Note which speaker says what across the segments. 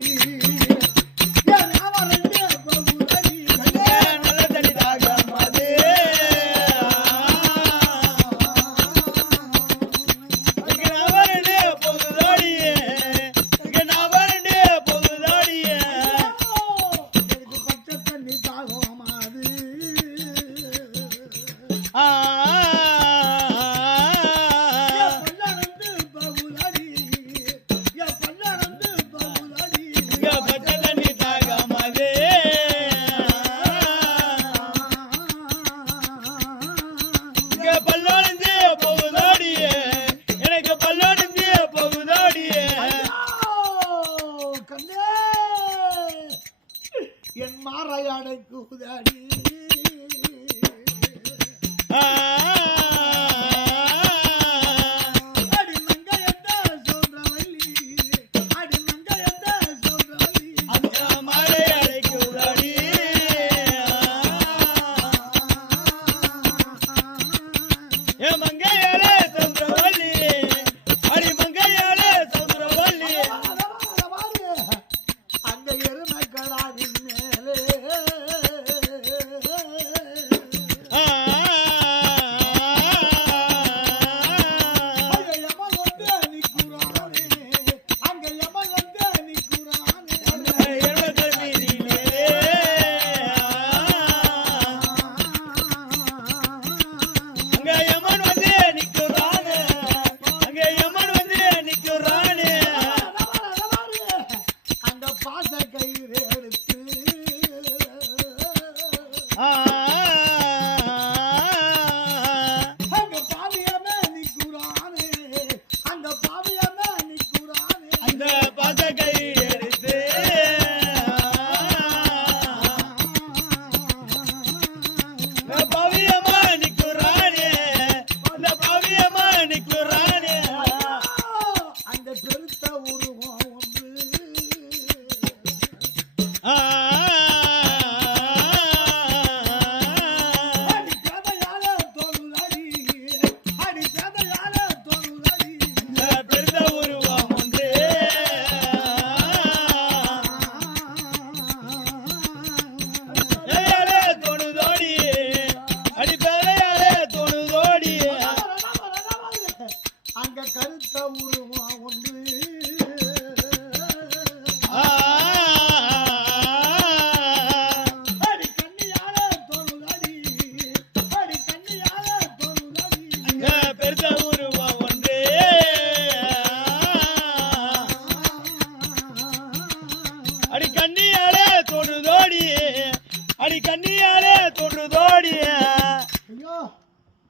Speaker 1: Mm-hmm. that is.
Speaker 2: Ah. Ah.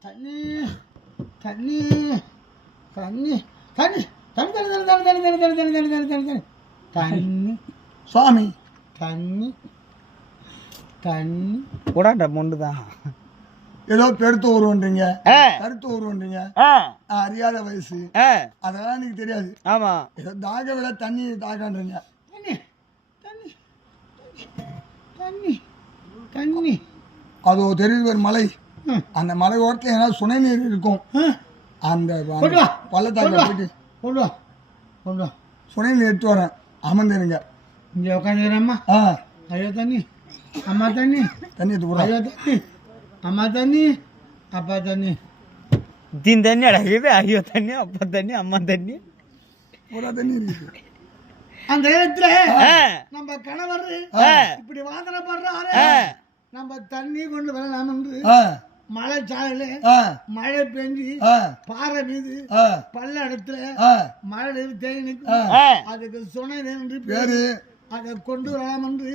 Speaker 2: தண்ணி
Speaker 1: தண்ணி
Speaker 2: தண்ணி தண்ணி தண்ணி தண்ணி தண்ணி தண்ணி தண்ணி தண்ணி தண்ணி தண்ணி தண்ணி தண்ணி தண்ணி சுவாமி தண்ணி தண்ணி
Speaker 1: கூடாண்ட மொண்டு தான்
Speaker 2: ஏதோ பெருத்த உருவன்றீங்க கருத்து உருவன்றீங்க அறியாத வயசு அதெல்லாம் எனக்கு தெரியாது
Speaker 1: ஆமா
Speaker 2: ஏதோ தாக விட தண்ணி தாகன்றீங்க தண்ணி தண்ணி தண்ணி தண்ணி அதோ தெரியுது ஒரு மலை அந்த மலை ஓரத்தில் ஏதாவது சுனை நீர் இருக்கும். அந்த பள்ளத்தாக்க போயிட்டு கொண்டு கொண்டு சுனை நீர் எடுத்து வரேன். அமர்ந்துருங்க. இங்கே உட்காந்துக்கிறேம்மா ஆ. ஐயோ தண்ணி. அம்மா தண்ணி. தண்ணி எடுத்து ஐயோ தண்ணி. அம்மா தண்ணி. அப்பா தண்ணி.
Speaker 1: தீன் தண்ணி அடகுது ஐயோ தண்ணி அப்பா தண்ணி அம்மா தண்ணி.
Speaker 2: பூரா தண்ணி இருக்குது அந்த இடத்துல நம்ம கணவர் இப்படி வாதனை பண்றாரு நம்ம தண்ணி கொண்டு வரலாம் என்று மழை சாலையில மழை பெஞ்சு பாறை மீது பல்லடத்துல மழை தேங்கி அதுக்கு சுனை என்று பேரு? அதை கொண்டு வரலாம் என்று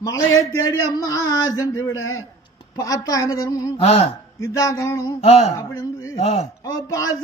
Speaker 2: மழையை தேடி அம்மா சென்று விட பார்த்தா என்ன தரணும் இதான் தரணும் அப்படின்னு அவ பாச